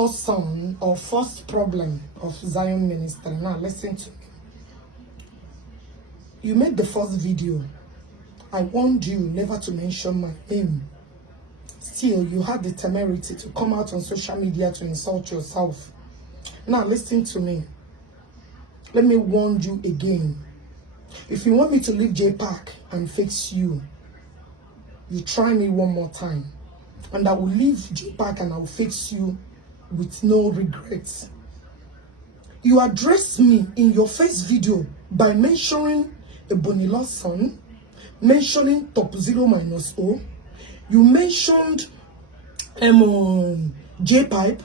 lost son or first problem of Zion ministry. Now listen to me. You made the first video. I warned you never to mention my name. Still, you had the temerity to come out on social media to insult yourself. Now listen to me. Let me warn you again. If you want me to leave JPAC and fix you, you try me one more time. And I will leave JPAC and I will fix you with no regrets. You addressed me in your first video by mentioning a Bonilla son, mentioning top 0 minus O. You mentioned J-pipe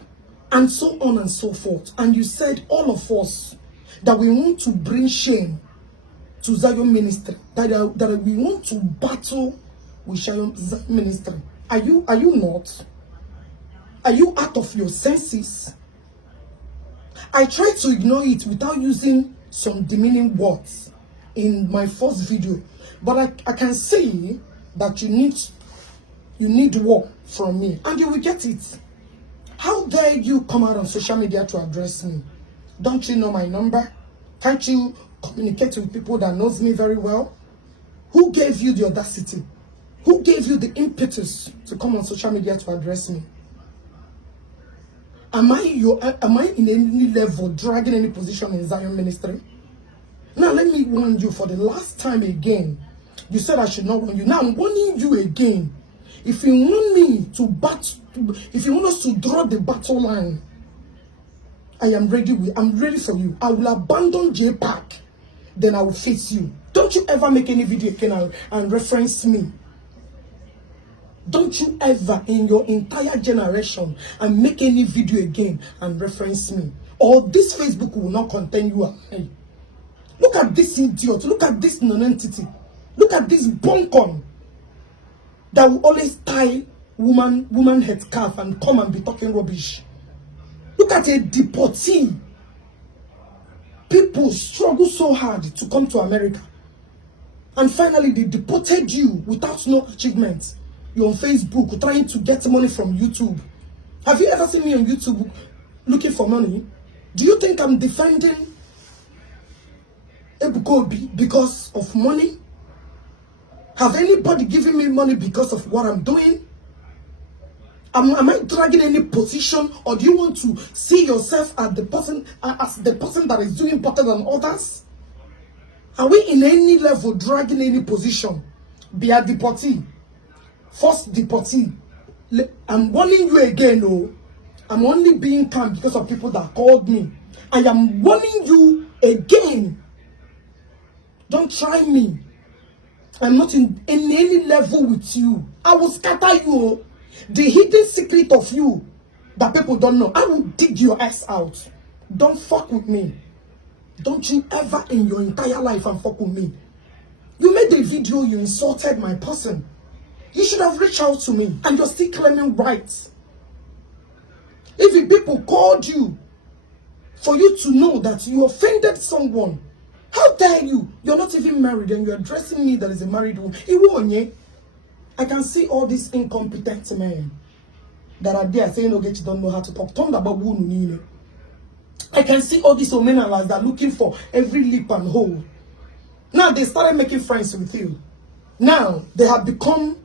and so on and so forth. And you said all of us that we want to bring shame to Zion ministry, that we want to battle with Zion ministry. Are you not? Are you out of your senses? I tried to ignore it without using some demeaning words in my first video, but I can see that you need work from me, and you will get it. How dare you come out on social media to address me? Don't you know my number? Can't you communicate with people that knows me very well? Who gave you the audacity? Who gave you the impetus to come on social media to address me? Am I in any level dragging any position in Zion ministry? Now let me warn you for the last time again. You said I should not warn you. Now I'm warning you again. If you want me to if you want us to draw the battle line, I'm ready for you. I will abandon JPAC, then I will face you. Don't you ever make any video again and reference me. Don't you ever in your entire generation and make any video again and reference me. Or this Facebook will not contain you and I. Look at this idiot. Look at this non-entity. Look at this buncon that will always tie woman head scarf and come and be talking rubbish. Look at a deportee. People struggle so hard to come to America. And finally they deported you without no achievement. You're on Facebook trying to get money from YouTube. Have you ever seen me on YouTube looking for money? Do you think I'm defending Ebukobi because of money? Have anybody given me money because of what I'm doing? Am I dragging any position, or do you want to see yourself as the person that is doing better than others? Are we in any level dragging any position? Be a deportee. First deportee. I'm warning you again, oh. I'm only being calm because of people that called me. I am warning you again. Don't try me. I'm not in any level with you. I will scatter you. The hidden secret of you that people don't know, I will dig your ass out. Don't fuck with me. Don't you ever in your entire life and fuck with me. You made a video, you insulted my person. You should have reached out to me, and you're still claiming rights. If people called you for you to know that you offended someone, how dare you? You're not even married and you're addressing me that is a married woman. I can see all these incompetent men that are there saying OGECHI don't know how to talk. I can see all these men that are looking for every lip and hole. Now they started making friends with you. Now they have become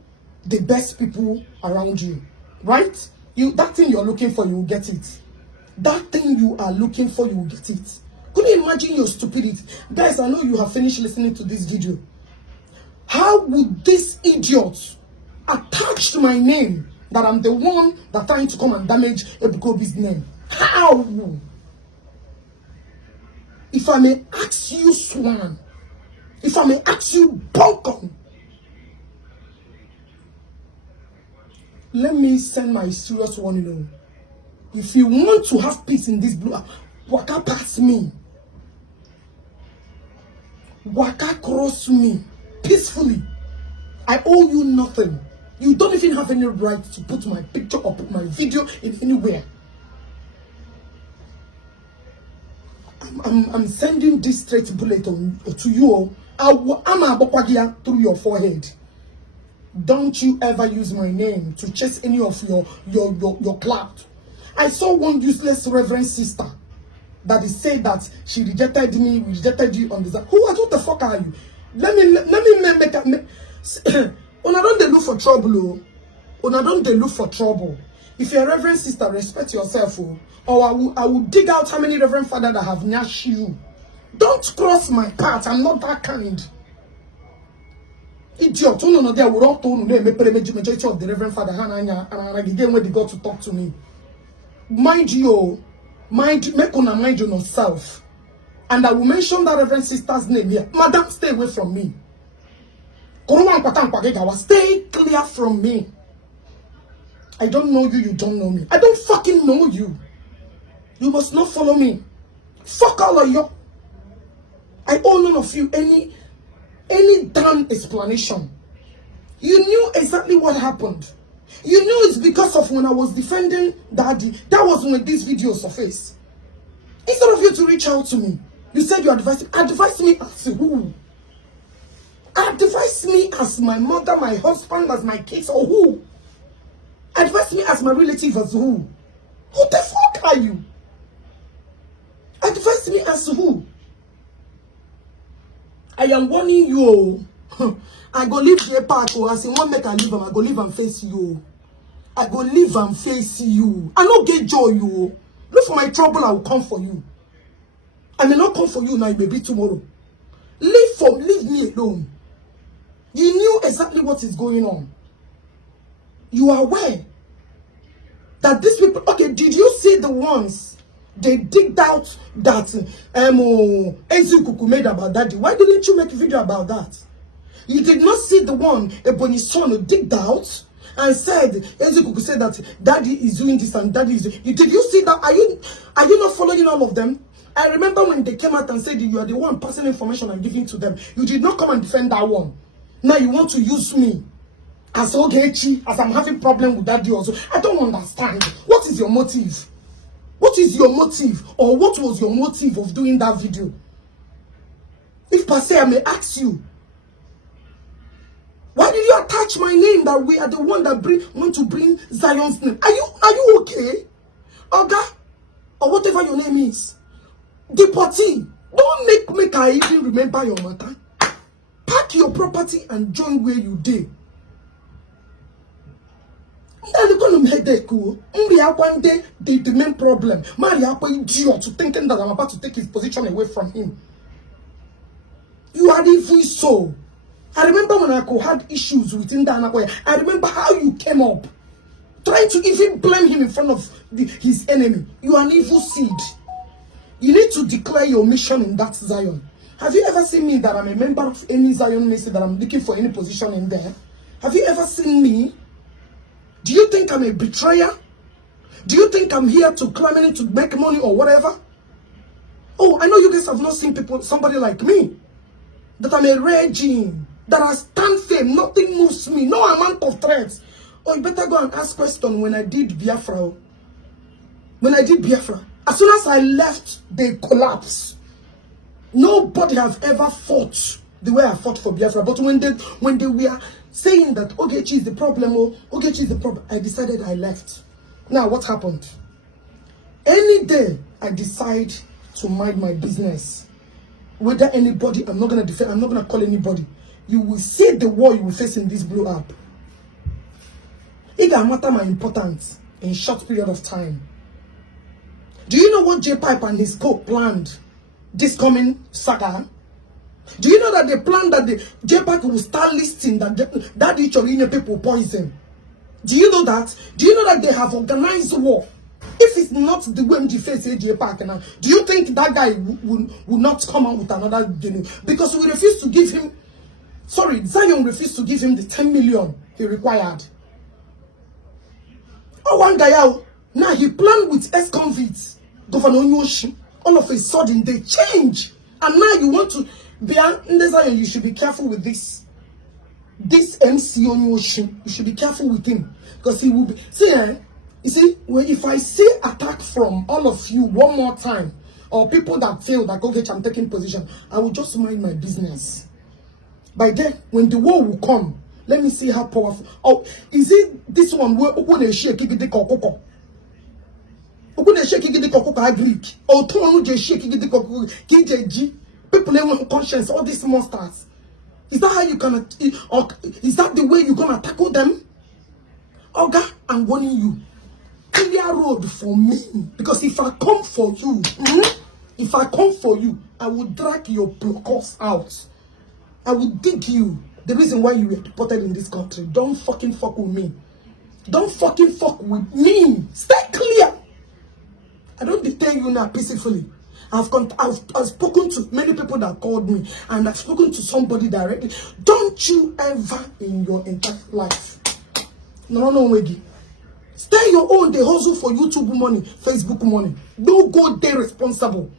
the best people around you. Right? That thing you're looking for, you will get it. That thing you are looking for, you will get it. Could you imagine your stupidity? Guys, I know you have finished listening to this video. How would this idiot attach to my name that I'm the one that trying to come and damage Ebukobi's name? How? If I may ask you, Swan, if I may ask you, Balkan, let me send my serious warning. If you want to have peace in this blue, waka past me. Waka cross me peacefully. I owe you nothing. You don't even have any right to put my picture or put my video in anywhere. I'm sending this straight bullet to you. I'm a bokwagia through your forehead. Don't you ever use my name to chase any of your clout. I saw one useless reverend sister that is saying that she rejected me, rejected you on this. What the fuck are you? Let me make when I don't look for trouble, when I don't look for trouble. If you're a reverend sister, respect yourself, or I will dig out how many reverend fathers that have nashed you. Don't cross my path. I'm not that kind. Idiot. No, they will not tell me majority of the reverend father and again when they got to talk to me. Mind you, make yourself. And I will mention that reverend sister's name here. Madam, stay away from me. Stay clear from me. I don't know you, you don't know me. I don't fucking know you. You must not follow me. Fuck all of you. I owe none of you any damn explanation. You knew exactly what happened. You knew it's because of when I was defending Daddy. That was when these videos surfaced. Instead of you to reach out to me, you said you advised me as who? Advise me as my mother, my husband, as my kids, or who? Advise me as my relative as who? Who the fuck are you? Advise me as who? I am warning you. I go leave the park. I say, one make I leave him. I go leave and face you. I go leave and face you. I don't get joy, you. Look for my trouble, I will come for you. I may not come for you now, it may be tomorrow. Leave me alone. You knew exactly what is going on. You are aware that these people, okay, did you see the ones they digged out that Ezekuku made about Daddy? Why didn't you make a video about that? You did not see the one Ebony's son who digged out and said, Ezekuku said that Daddy is doing this and Daddy is doing. Did you see that? Are you not following all of them? I remember when they came out and said you are the one passing information and giving to them. You did not come and defend that one. Now you want to use me as OGECHI, as I'm having problem with Daddy also. I don't understand. What is your motive? What is your motive? Or what was your motive of doing that video? If per se I may ask you, why did you attach my name that we are the one that want to bring Zion's name? Are you okay? Oga, or whatever your name is. Deportee. Don't make I even remember your matter. Pack your property and join where you did. One day, the main problem. Maria idiot to thinking that I'm about to take his position away from him. You are evil soul. I remember when I had issues with Akwa. I remember how you came up, trying to even blame him in front of his enemy. You are an evil seed. You need to declare your mission in that Zion. Have you ever seen me that I'm a member of any Zion message that I'm looking for any position in there? Have you ever seen me? Do you think I'm a betrayer? Do you think I'm here to climb in to make money or whatever? Oh, I know you guys have not seen somebody like me. That I'm a regime. That I stand firm. Nothing moves me. No amount of threats. Oh, you better go and ask question when I did Biafra. When I did Biafra. As soon as I left, they collapsed. Nobody has ever fought the way I fought for Biafra. But when they were saying that OGECHI is the problem, or OGECHI is the problem, I decided I left. Now, what happened? Any day I decide to mind my business, whether anybody, I'm not going to defend, I'm not going to call anybody, you will see the war you will face in this blow up. It will matter my importance in short period of time. Do you know what J-Pipe and his co planned this coming saga? Do you know that they planned that the J-Pipe will start listing that each people poison? Do you know that? Do you know that they have organized war? If it's not the way MG face J-Pipe now, do you think that guy will not come out with another video? Because we refuse to give him, Zion refused to give him the 10 million he required. Oh, one guy out. Now he planned with ex-convicts. Governor Yoshi, all of a sudden they change, and now you want to be and you should be careful with this MC Yoshi. You should be careful with him because he will be. You see, if I see attack from all of you one more time, or people that feel that OGECHI I'm taking position, I will just mind my business. By then, when the war will come, let me see how powerful. Oh, is it this one where they share keep it the okuko? Oku de shake the okuko Greek. Or tonu je shake the okuko KJG. People never have conscience. All these monsters. Is that how you gonna? Or is that the way you're gonna tackle them? Oga, I'm warning you. Clear road for me. Because if I come for you, if I come for you, I will drag your blockers out. I will dig you. The reason why you were deported in this country. Don't fucking fuck with me. Don't fucking fuck with me. Stay clear. I don't detain you now peacefully. I've spoken to many people that called me, and I've spoken to somebody directly. Don't you ever in your entire life. No, Wegi. Stay your own. They hustle for YouTube money, Facebook money. Don't go there responsible.